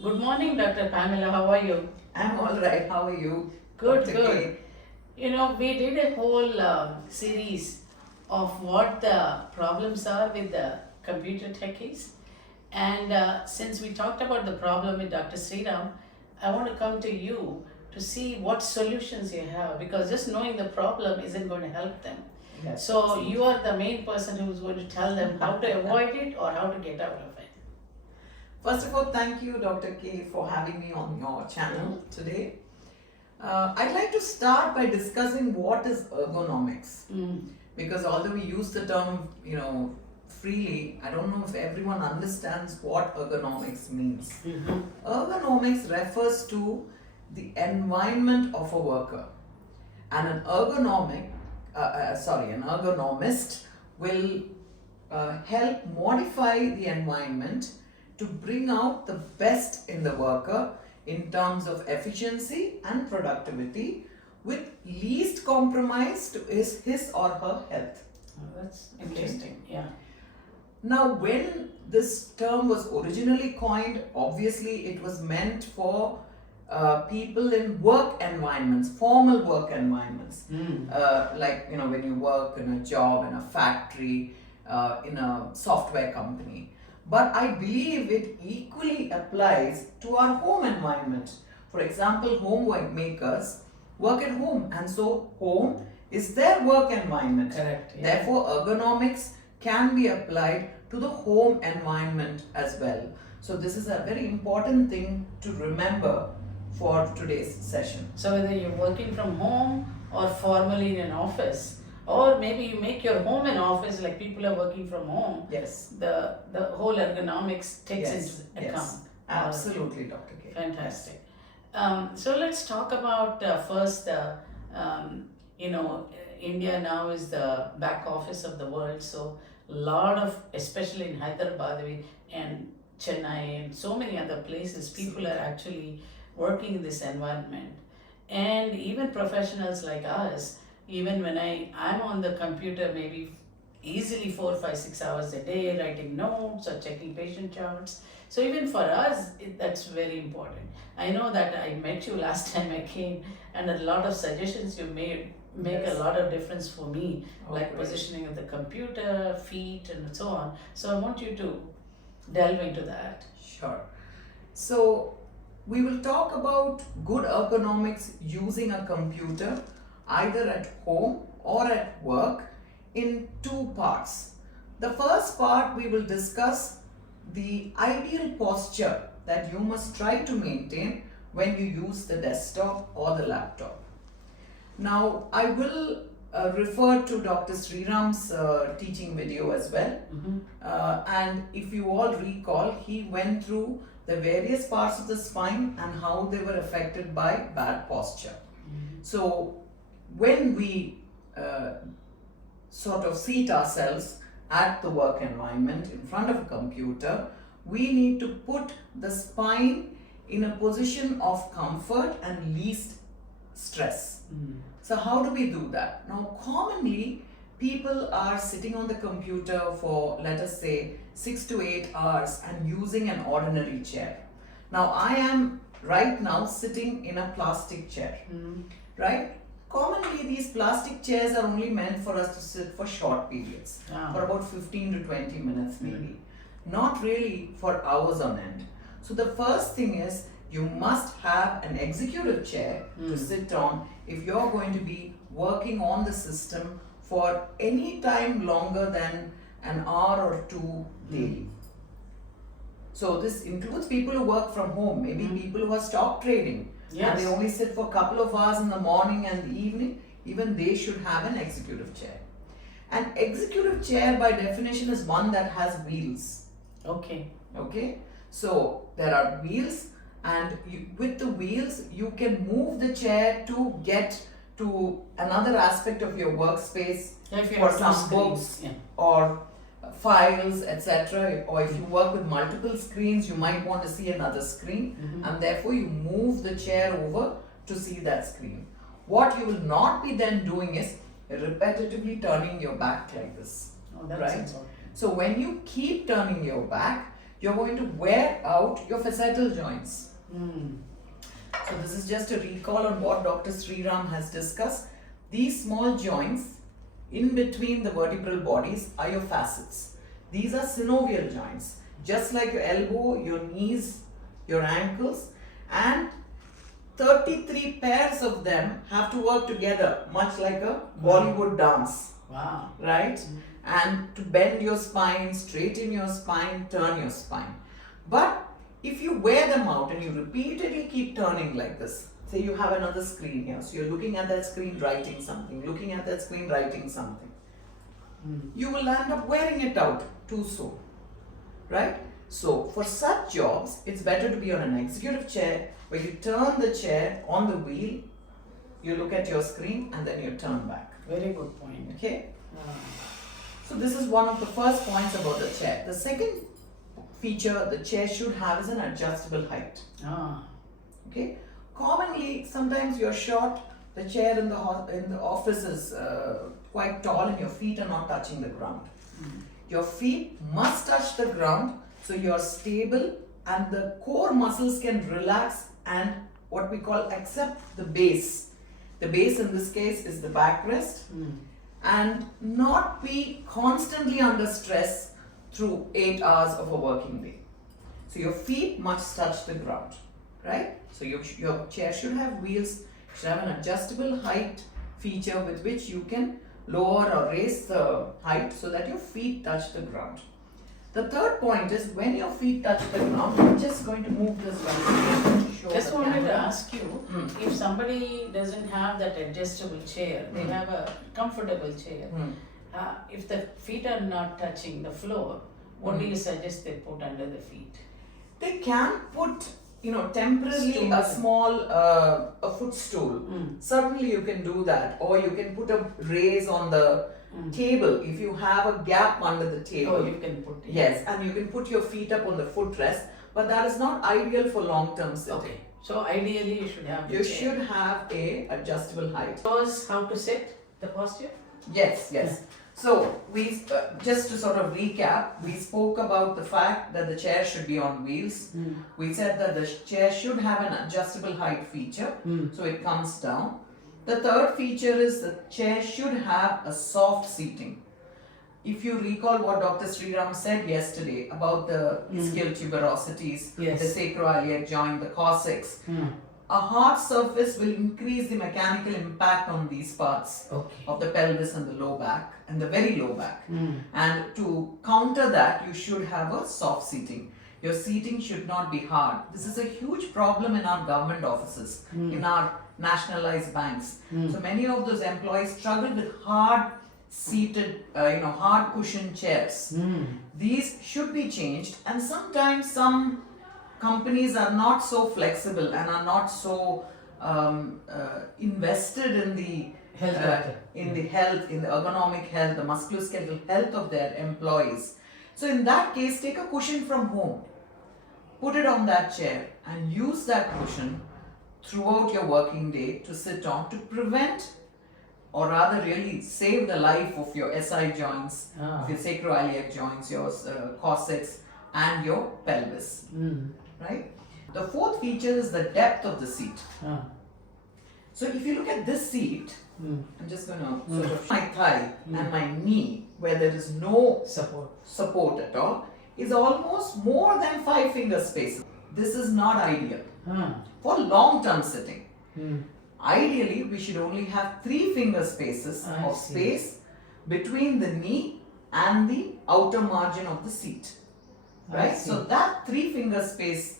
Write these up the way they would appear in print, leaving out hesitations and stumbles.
Good morning, Dr. Pamela. How are you? I'm all right. How are you, Good, Dr. good. K? We did a whole series of what the problems are with the computer techies. And since we talked about the problem with Dr. Sriram, I want to come to you to see what solutions you have because just knowing the problem isn't going to help them. Yes, So, you absolutely. are the main person who's going to tell them how to avoid it or how to get out of it. First of all, thank you, Dr. K, for having me on your channel today. I'd like to start by discussing what is ergonomics. Mm. Because although we use the term, freely, I don't know if everyone understands what ergonomics means. Mm-hmm. Ergonomics refers to the environment of a worker, and an ergonomist will help modify the environment to bring out the best in the worker in terms of efficiency and productivity with least compromise to his or her health. Oh, that's interesting. Yeah. Now, when this term was originally coined, obviously it was meant for people in work environments, formal work environments, like when you work in a job in a factory, in a software company. But I believe it equally applies to our home environment. For example, homemakers work at home, and so home is their work environment. Correct. Yeah. Therefore, ergonomics can be applied to the home environment as well. So, this is a very important thing to remember for today's session. So whether you're working from home or formally in an office, or maybe you make your home an office, like people are working from home, Yes, the whole ergonomics takes yes, into account. yes, absolutely, Dr. K. Fantastic. So let's talk about first India now is the back office of the world. So lot of, especially in Hyderabad and Chennai and so many other places, people are actually working in this environment. And even professionals like us, even when I'm on the computer maybe easily 4, 5, 6 hours a day writing notes or checking patient charts. So even for us, that's very important. I know that I met you last time I came, and a lot of suggestions you made make Yes. a lot of difference for me, Oh, like great. positioning of the computer, feet, and so on. So I want you to delve into that. Sure. So, we will talk about good ergonomics using a computer either at home or at work in two parts. The first part we will discuss the ideal posture that you must try to maintain when you use the desktop or the laptop. Now, I will refer to Dr. Sriram's teaching video as well. And if you all recall, he went through the various parts of the spine and how they were affected by bad posture. So, when we sort of seat ourselves at the work environment in front of a computer, we need to put the spine in a position of comfort and least stress. So, how do we do that? Now, commonly, people are sitting on the computer for, let us say, 6 to 8 hours and using an ordinary chair. Now, I am right now sitting in a plastic chair, right? Commonly, these plastic chairs are only meant for us to sit for short periods, for about 15 to 20 minutes maybe, not really for hours on end. So, the first thing is you must have an executive chair to sit on if you're going to be working on the system for any time longer than an hour or two daily. So this includes people who work from home, maybe people who are stock trading and they only sit for a couple of hours in the morning and the evening. Even they should have an executive chair. An executive chair by definition is one that has wheels. Okay. Okay, so there are wheels, and with the wheels you can move the chair to get to another aspect of your workspace If you for have some two books screens, or files, etc. Or if you work with multiple screens, you might want to see another screen, and therefore you move the chair over to see that screen. What you will not be then doing is repetitively turning your back like this. Oh, that's Right. important. So when you keep turning your back, you're going to wear out your facetal joints. Mm. So this is just a recall on what Dr. Sriram has discussed. These small joints in between the vertebral bodies are your facets. These are synovial joints, just like your elbow, your knees, your ankles, and 33 pairs of them have to work together, much like a Bollywood dance. Wow. Right? And to bend your spine, straighten your spine, turn your spine. But if you wear them out and you repeatedly keep turning like this, say you have another screen here, so you're looking at that screen writing something, looking at that screen writing something, you will end up wearing it out too soon. Right? So for such jobs, it's better to be on an executive chair where you turn the chair on the wheel, you look at your screen and then you turn back. Very good point. Okay? So this is one of the first points about the chair. The second feature the chair should have is an adjustable height. Okay? Commonly, sometimes you're short, the chair in the office is quite tall and your feet are not touching the ground. Your feet must touch the ground so you're stable and the core muscles can relax and what we call accept the base. The base in this case is the backrest and not be constantly under stress through 8 hours of a working day. So your feet must touch the ground, right? So your chair should have wheels, should have an adjustable height feature with which you can lower or raise the height so that your feet touch the ground. The third point is when your feet touch the ground, I'm just going to move this one to show Just the wanted to camera. ask you, if somebody doesn't have that adjustable chair, they have a comfortable chair, if the feet are not touching the floor, what do you suggest they put under the feet? They can put, temporarily Stool. a small a footstool. Certainly you can do that, or you can put a raise on the table if you have a gap under the table. Oh, you can put it. Yes, and you can put your feet up on the footrest, but that is not ideal for long-term sitting. Okay. So ideally you should have the You chair. should have a adjustable height. Shows how to sit the posture? Yes. So we just to sort of recap, we spoke about the fact that the chair should be on wheels. We said that the chair should have an adjustable height feature, so it comes down. The third feature is the chair should have a soft seating. If you recall what Dr. Sriram said yesterday about the ischial tuberosities, Yes. the sacroiliac joint, the coccyx, a hard surface will increase the mechanical impact on these parts of the pelvis and the low back and the very low back. And to counter that, you should have a soft seating. Your seating should not be hard. This is a huge problem in our government offices, in our nationalized banks. So many of those employees struggle with hard seated, hard cushion chairs. These should be changed, and sometimes some companies are not so flexible and are not so invested in the Health in the health, in the ergonomic health, the musculoskeletal health of their employees. So in that case, take a cushion from home, put it on that chair and use that cushion throughout your working day to sit on to prevent or rather really save the life of your SI joints, of your sacroiliac joints, your coccyx and your pelvis. Right? The fourth feature is the depth of the seat. So if you look at this seat, I'm just going to sort of my thigh and my knee where there is no support at all is almost more than 5 finger space. This is not ideal for long-term sitting. Ideally, we should only have 3 finger spaces of space between the knee and the outer margin of the seat. Right? So that 3 finger space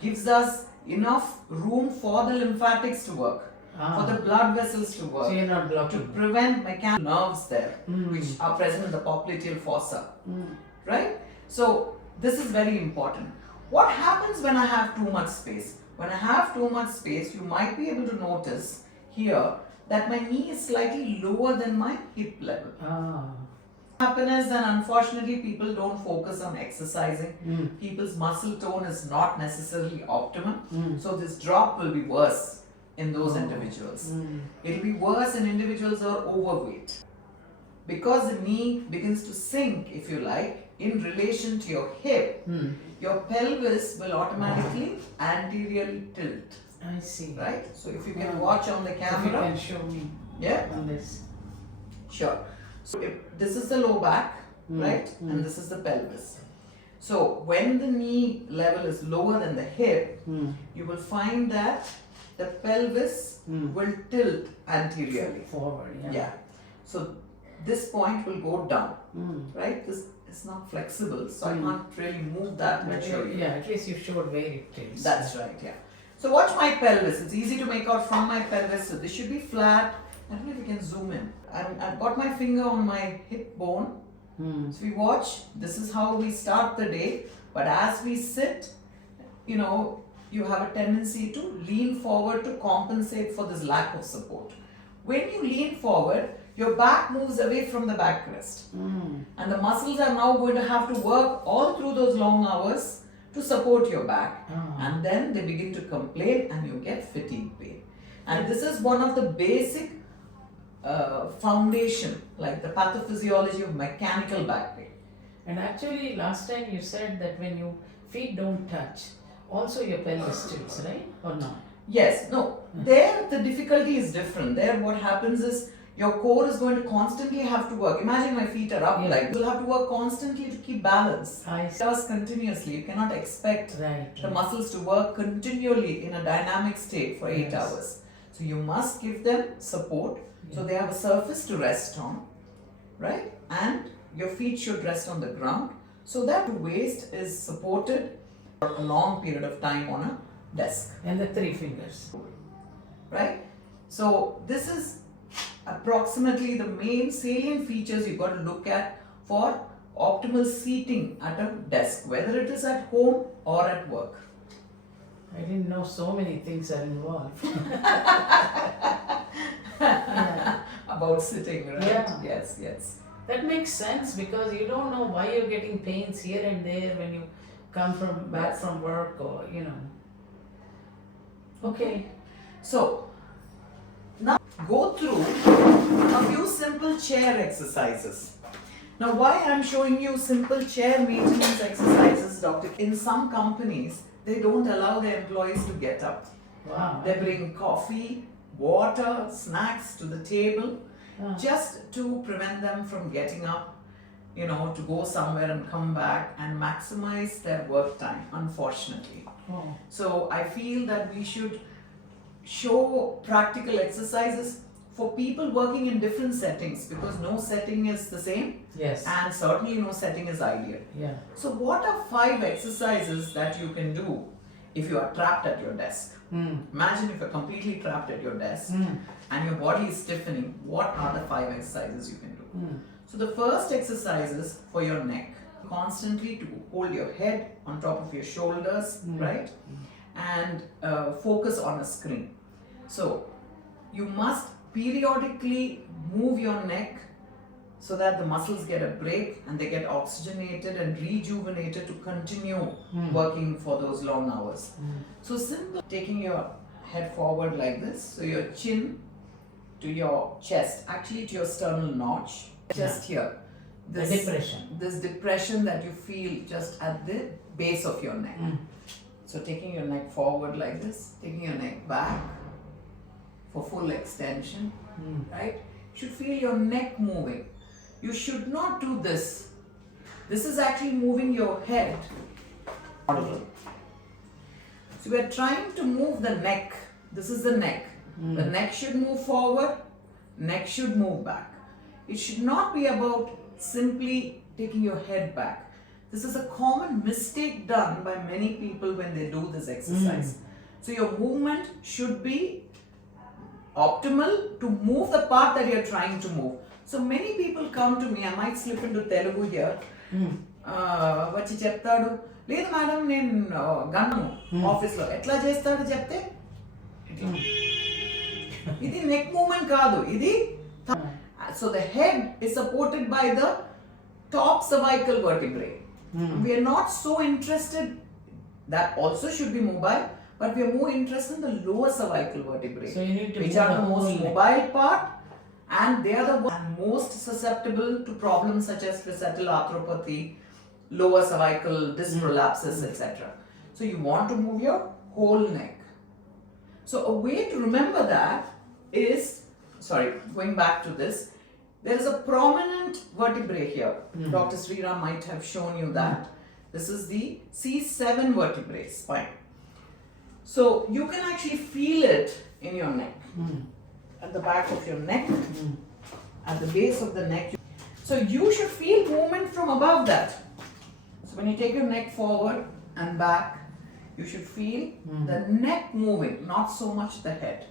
gives us enough room for the lymphatics to work, for the blood vessels to work, So you're not blocking. to prevent mechanical nerves there, which are present in the popliteal fossa. Right? So this is very important. What happens when I have too much space? When I have too much space, you might be able to notice here that my knee is slightly lower than my hip level. Happiness, and unfortunately people don't focus on exercising. People's muscle tone is not necessarily optimum, so this drop will be worse in those individuals. It will be worse in individuals who are overweight. Because the knee begins to sink, if you like, in relation to your hip, your pelvis will automatically anteriorly tilt. I see. Right? So if you can watch on the camera. If you can show me on this. Sure. So if this is the low back, right? And this is the pelvis. So when the knee level is lower than the hip, you will find that the pelvis will tilt anteriorly. Forward, Yeah. So this point will go down, right? This is not flexible, so I can't really move that and show you. Yeah, at least you showed where it tilts. That's right, yeah. So watch my pelvis. It's easy to make out from my pelvis. So this should be flat. I don't know if you can zoom in. I've got my finger on my hip bone. So we watch. This is how we start the day. But as we sit, you have a tendency to lean forward to compensate for this lack of support. When you lean forward, your back moves away from the backrest. And the muscles are now going to have to work all through those long hours to support your back. And then they begin to complain and you get fatigue pain. And this is one of the basic foundation, like the pathophysiology of mechanical back pain. And actually, last time you said that when your feet don't touch, also your pelvis tilts, right? Or not? Yes, no. There the difficulty is different. There what happens is your core is going to constantly have to work. Imagine my feet are up like you'll have to work constantly to keep balance. I see. It does continuously. You cannot expect the muscles to work continually in a dynamic state for 8 hours. So you must give them support. So they have a surface to rest on, right? And your feet should rest on the ground so that the waist is supported for a long period of time on a desk. And the 3 fingers. Right? So this is approximately the main salient features you've got to look at for optimal seating at a desk, whether it is at home or at work. I didn't know so many things are involved. About sitting, right? Yeah. Yes. That makes sense because you don't know why you're getting pains here and there when you come back from work or. Okay. So now go through a few simple chair exercises. Now why I'm showing you simple chair maintenance exercises, doctor, in some companies they don't allow their employees to get up. Wow. They bring coffee, water, snacks to the table just to prevent them from getting up, to go somewhere and come back and maximize their work time, unfortunately. So I feel that we should show practical exercises for people working in different settings because no setting is the same. Yes. And certainly no setting is ideal. Yeah. So what are 5 exercises that you can do if you are trapped at your desk? Imagine if you're completely trapped at your desk and your body is stiffening, what are the 5 exercises you can do? So the first exercise is for your neck. Constantly to hold your head on top of your shoulders, right? And focus on a screen. So you must periodically move your neck so that the muscles get a break and they get oxygenated and rejuvenated to continue working for those long hours. So simple, taking your head forward like this, so your chin to your chest, actually to your sternal notch, just here. This depression that you feel just at the base of your neck. So taking your neck forward like this, taking your neck back for full extension, right? You should feel your neck moving. You should not do this. This is actually moving your head. So we are trying to move the neck. This is the neck. The neck should move forward, neck should move back. It should not be about simply taking your head back. This is a common mistake done by many people when they do this exercise. So your movement should be optimal to move the part that you're trying to move. So many people come to me, I might slip into Telugu here. వచ్చి చెప్తాడు లేదు madam నేను gun ఆఫీస్లో ఎట్లా చేస్తాడు చెప్తే ఇది neck moment కాదు ఇది. So the head is supported by the top cervical vertebrae. We are not so interested, that also should be mobile, but we are more interested in the lower cervical vertebrae, so you need to which are the most mobile part, and they are the most susceptible to problems such as facetal arthropathy, lower cervical disc prolapses, etc. So you want to move your whole neck. So a way to remember that is, going back to this, there is a prominent vertebrae here. Dr. Sriram might have shown you that. This is the C7 vertebrae spine. So you can actually feel it in your neck, at the back of your neck, at the base of the neck. So you should feel movement from above that. So when you take your neck forward and back, you should feel the neck moving, not so much the head.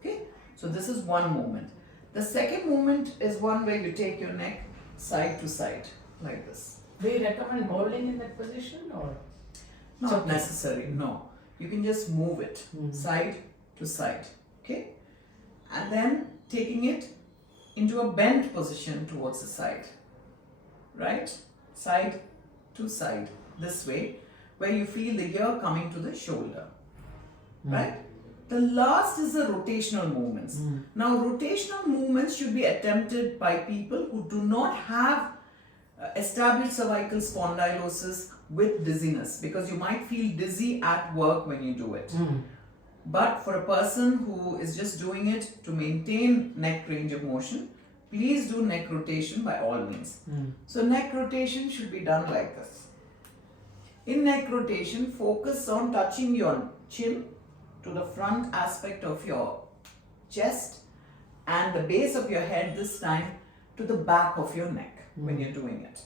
Okay? So this is one movement. The second movement is one where you take your neck side to side, like this. Do you recommend holding in that position or? Not necessary, no. You can just move it side to side, okay? And then taking it into a bent position towards the side, right? Side to side, this way, where you feel the ear coming to the shoulder, right? The last is the rotational movements. Now, rotational movements should be attempted by people who do not have established cervical spondylosis with dizziness, because you might feel dizzy at work when you do it. But for a person who is just doing it to maintain neck range of motion, please do neck rotation by all means. So neck rotation should be done like this. In neck rotation, focus on touching your chin to the front aspect of your chest and the base of your head, this time to the back of your neck when you're doing it.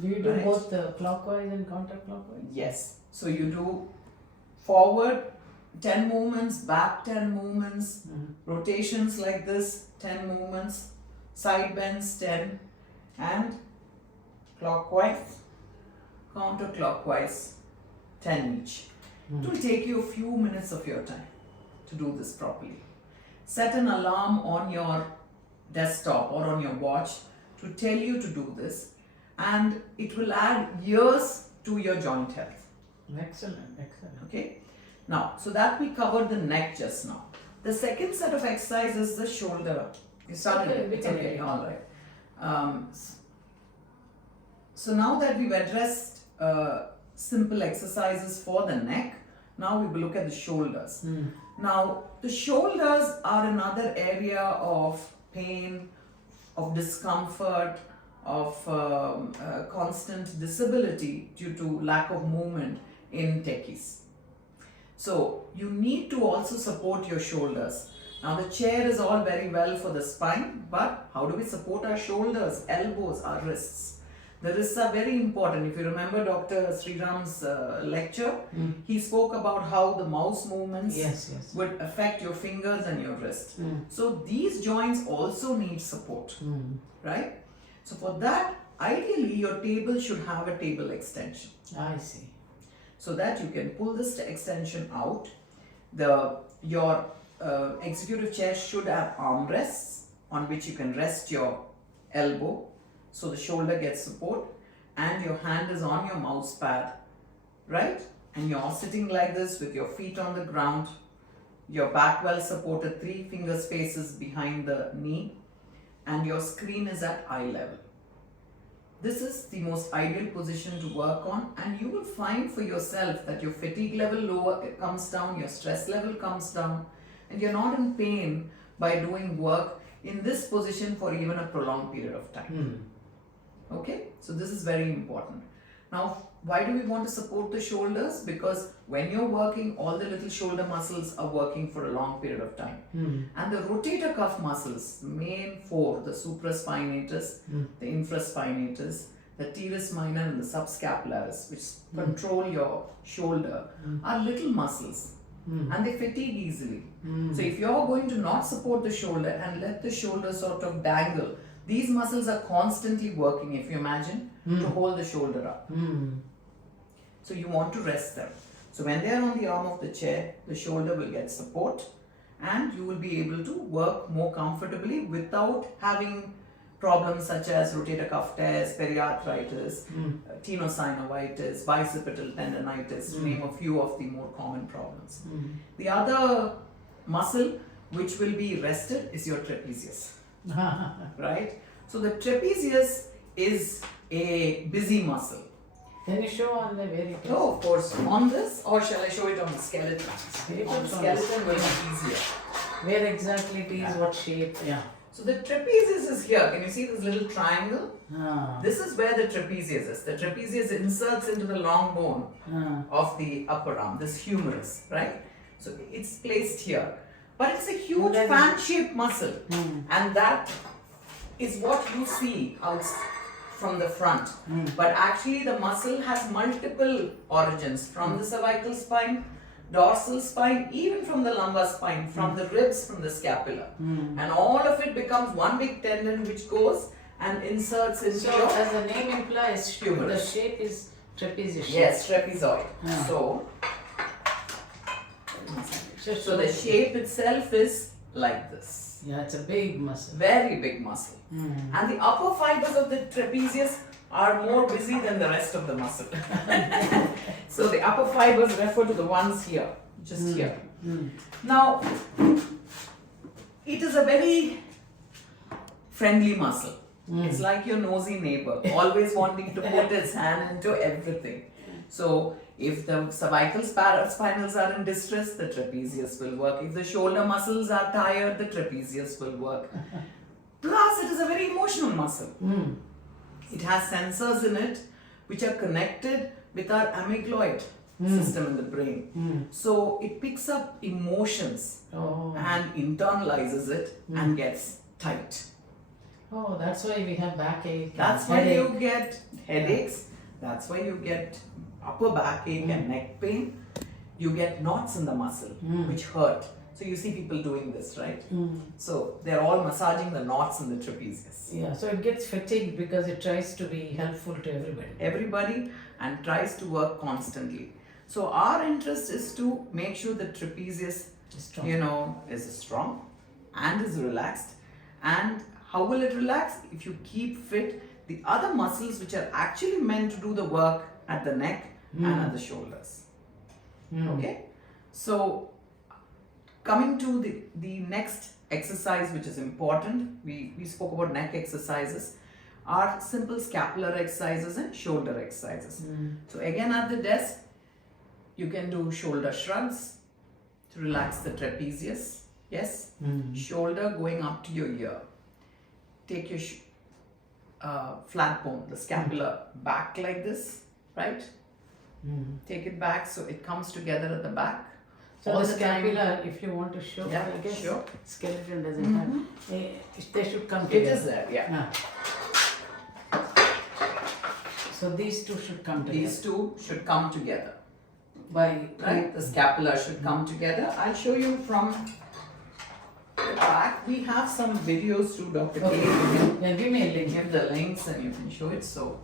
Do you do both the clockwise and counterclockwise? Yes. So you do forward 10 movements, back 10 movements, rotations like this 10 movements, side bends 10, and clockwise, counterclockwise 10 each. It will take you a few minutes of your time to do this properly. Set an alarm on your desktop or on your watch to tell you to do this, and it will add years to your joint health. Excellent, excellent. Okay. Now, so that we covered the neck just now. The second set of exercises is the shoulder. You started it. It's okay. All right. So now that we've addressed simple exercises for the neck, now we will look at the shoulders. Now, the shoulders are another area of pain, of discomfort, of constant disability due to lack of movement in techies. So you need to also support your shoulders. Now the chair is all very well for the spine, but how do we support our shoulders, elbows, our wrists? The wrists are very important. If you remember Dr. Sriram's lecture, he spoke about how the mouse movements would affect your fingers and your wrist. So these joints also need support, right? So for that, ideally your table should have a table extension. I see. So that you can pull this extension out. Your executive chair should have armrests on which you can rest your elbow, so the shoulder gets support, and your hand is on your mouse pad, right? And you're sitting like this with your feet on the ground, your back well supported, 3 finger spaces behind the knee, and your screen is at eye level. This is the most ideal position to work on, and you will find for yourself that your fatigue level comes down, your stress level comes down, and you're not in pain by doing work in this position for even a prolonged period of time. Okay, so this is very important. Now, why do we want to support the shoulders? Because when you're working, all the little shoulder muscles are working for a long period of time. And the rotator cuff muscles, the main 4, the supraspinatus, the infraspinatus, the teres minor and the subscapularis, which control your shoulder, are little muscles. And they fatigue easily. So if you're going to not support the shoulder and let the shoulder sort of dangle, these muscles are constantly working, if you imagine, to hold the shoulder up. So you want to rest them. So when they are on the arm of the chair, the shoulder will get support, and you will be able to work more comfortably without having problems such as rotator cuff tears, periarthritis, tenosynovitis, bicipital tendonitis, to name a few of the more common problems. The other muscle which will be rested is your trapezius. Right? So the trapezius is a busy muscle. Can you show on the where you can? Oh, of course. On this, or shall I show it on the skeleton? You On put the on this. skeleton will be easier. Where exactly it is, what shape? Yeah. So the trapezius is here. Can you see this little triangle? Ah. This is where the trapezius is. The trapezius inserts into the long bone Ah. of the upper arm, this humerus, right? So it's placed here. But it's a huge Okay. fan-shaped muscle. Hmm. And that is what you see out from the front. But actually the muscle has multiple origins from the cervical spine, dorsal spine, even from the lumbar spine, from the ribs, from the scapula. And all of it becomes one big tendon which goes and inserts into So, your as the name implies, the humerus. shape is trapezius shape. Yes, trapezoid. Yeah. So the shape itself is like this. Yeah, it's a big muscle. Very big muscle. And the upper fibers of the trapezius are more busy than the rest of the muscle. So the upper fibers refer to the ones here, just here. Now, it is a very friendly muscle. It's like your nosy neighbor, always wanting to put its hand into everything. So, if the cervical spinals are in distress, the trapezius will work. If the shoulder muscles are tired, the trapezius will work. Plus, it is a very emotional muscle. It has sensors in it which are connected with our amygdaloid system in the brain. So, it picks up emotions Oh. and internalizes it and gets tight. Oh, that's why we have backache. That's and why headache. you get headaches. That's why you get upper backache and neck pain. You get knots in the muscle which hurt. So you see people doing this, right? So they're all massaging the knots in the trapezius. Yeah, so it gets fatigued because it tries to be helpful to everybody. Everybody and tries to work constantly. So our interest is to make sure the trapezius, Strong. is strong and is relaxed. And how will it relax? If you keep fit the other muscles which are actually meant to do the work at the neck and at the shoulders. Okay? So, coming to the next exercise which is important, we spoke about neck exercises, are simple scapular exercises and shoulder exercises. So, again at the desk, you can do shoulder shrugs to relax the trapezius. Yes? Shoulder going up to your ear. Take your flat bone, the scapula, back like this, right? Take it back so it comes together at the back. So All the the time. scapula, if you want to show, Yeah, I guess sure. skeleton doesn't have. They should come together. It is there, yeah. So these two should come together. These two should come together, By right? The scapula should come together. I'll show you from the back. We have some videos too, Dr. K. Okay. You can Yeah, give me a link. give the links and you can show it. So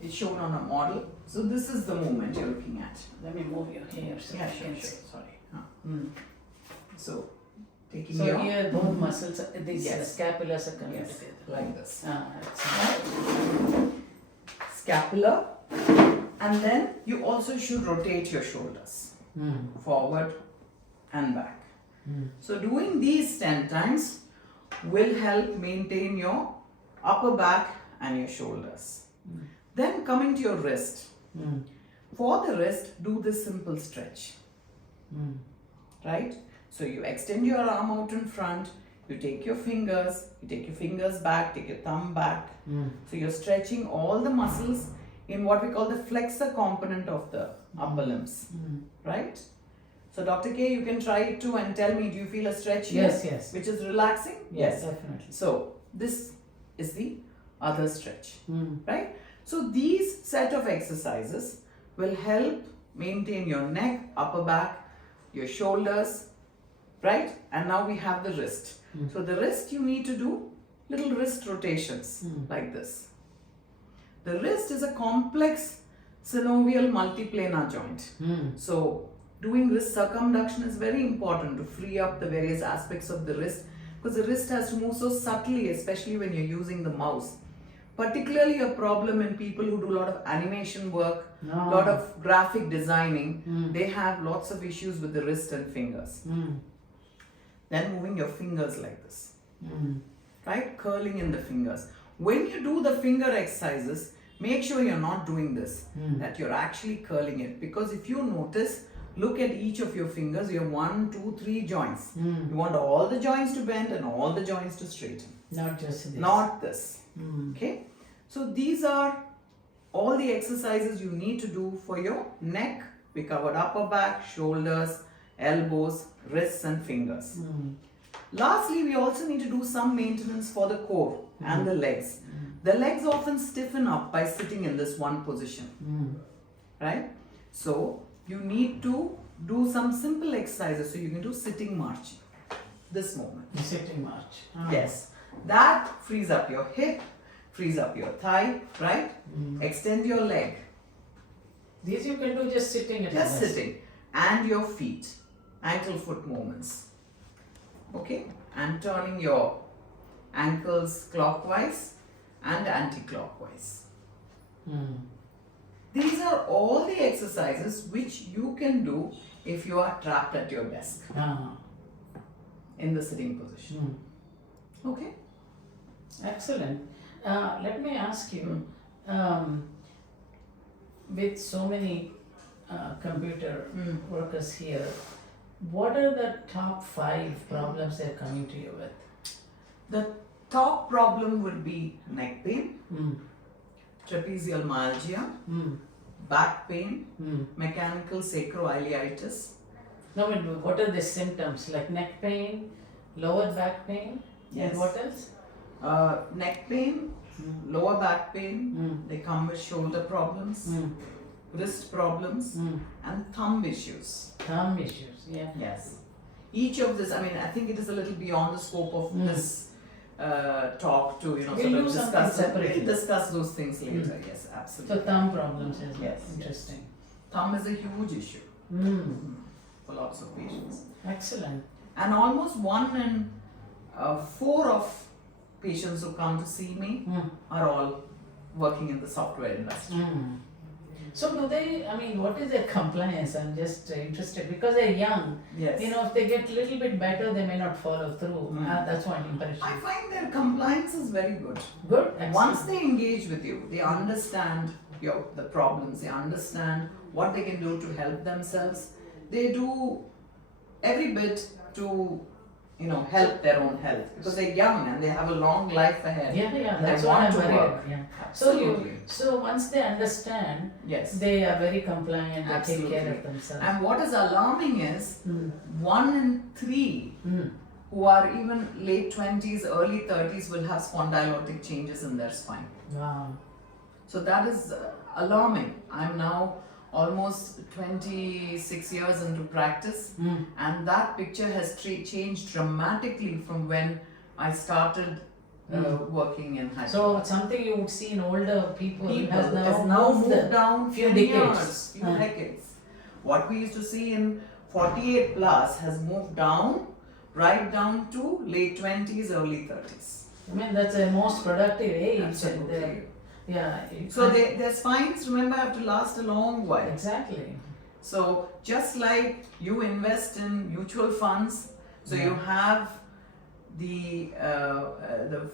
it's shown on a model. So this is the movement you're looking at. Let me move your hair. So Yeah, I sure, can sure. see. Sorry. So taking So your here both muscles, these Yes. scapulas are coming yes, together. like this. That's Scapula, and then you also should rotate your shoulders forward and back. So doing these 10 times will help maintain your upper back and your shoulders. Then coming to your wrist. For the wrist, do this simple stretch. Right? So you extend your arm out in front, you take your fingers back, take your thumb back. So you're stretching all the muscles in what we call the flexor component of the upper limbs. Right? So Dr. K, you can try it too and tell me, do you feel a stretch here? Yes, yes. Which is relaxing? Yes, definitely. So this is the other stretch. Right? So these set of exercises will help maintain your neck, upper back, your shoulders, right? And now we have the wrist. So the wrist, you need to do little wrist rotations like this. The wrist is a complex synovial multiplanar joint. So doing wrist circumduction is very important to free up the various aspects of the wrist, because the wrist has to move so subtly, especially when you're using the mouse. Particularly a problem in people who do a lot of animation work, a lot of graphic designing. They have lots of issues with the wrist and fingers. Then moving your fingers like this, right? Curling in the fingers. When you do the finger exercises, make sure you're not doing this, that you're actually curling it. Because if you notice, look at each of your fingers, you have 1, 2, 3 joints. You want all the joints to bend and all the joints to straighten. Not just this. Not this. Okay? So these are all the exercises you need to do for your neck. We covered upper back, shoulders, elbows, wrists and fingers. Lastly, we also need to do some maintenance for the core and the legs. The legs often stiffen up by sitting in this one position. Right? So you need to do some simple exercises. So you can do sitting marching. This movement. The sitting march. Yes. That frees up your hip, frees up your thigh, right? Extend your leg. These you can do just sitting at Just rest. sitting. And your feet. Ankle foot movements. Okay? And turning your ankles clockwise and anti-clockwise. These are all the exercises which you can do if you are trapped at your desk in the sitting position. Okay? Excellent. Let me ask you, with so many computer workers here, what are the top 5 problems they're coming to you with? The top problem would be neck pain, trapezial myalgia, back pain, mechanical sacroiliitis. No, but what are the symptoms? Like neck pain, lower back pain, Yes. and what else? Neck pain, lower back pain, they come with shoulder problems, wrist problems, and thumb issues. Thumb issues, yeah. Yes. Each of this, I mean, I think it is a little beyond the scope of this talk to, We'll sort do of something discuss. separately. We'll discuss those things later. Yes, absolutely. So thumb problems is Yes, interesting. Thumb is a huge issue for lots of patients. Excellent. And almost 1 in 4 of patients who come to see me are all working in the software industry. So do they, I mean, what is their compliance? I'm just interested because they're young. Yes. You know, if they get a little bit better, they may not follow through. That's one impression. I find their compliance is very good. Good. Excellent. Once they engage with you, they understand the problems, they understand what they can do to help themselves. They do every bit to, help their own health because they're young and they have a long life ahead. Yeah, and that's they what want I'm to worried work. about. Yeah. Absolutely. So once they understand, Yes. they are very compliant. They take care Absolutely. of themselves. And what is alarming is 1 in 3 who are even late 20s, early 30s will have spondylotic changes in their spine. Wow. So that is alarming. I'm now almost 26 years into practice and that picture has changed dramatically from when I started working in Hyderabad. So it's something you would see in older people, People has now moved down few 10 decades. years, few decades. What we used to see in 48 plus has moved down, right down to late 20s, early 30s. I mean, that's the most productive age. And Absolutely. so Their spines, remember, have to last a long while. exactly. So just like you invest in mutual funds, so you have the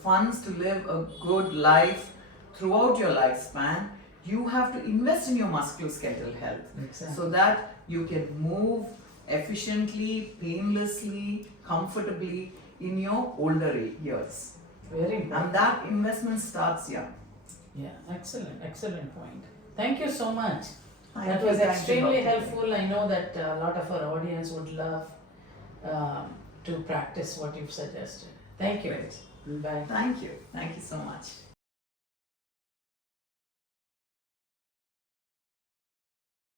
funds to live a good life throughout your lifespan, you have to invest in your musculoskeletal health. Exactly. So that you can move efficiently, painlessly, comfortably in your older years. Very important. And that investment starts young. Yeah, excellent point. Thank you so much. Thank That you, was thank you, extremely Dr. helpful. I know that a lot of our audience would love to practice what you've suggested. Thank you. Great. Bye. Thank you so much.